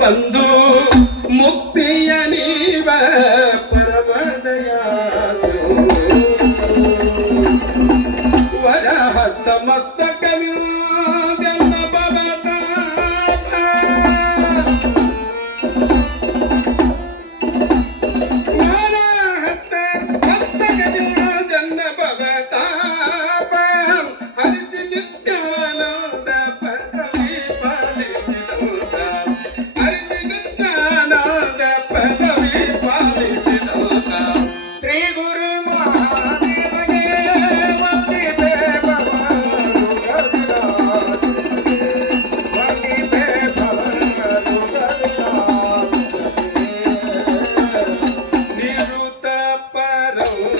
ಬಂದು ಮುಕ್ತಿಯ ನೀವ ಪರಮದಯ ವರ ಹಸ್ತ ಮತ್ತ ಕವಿ آ نے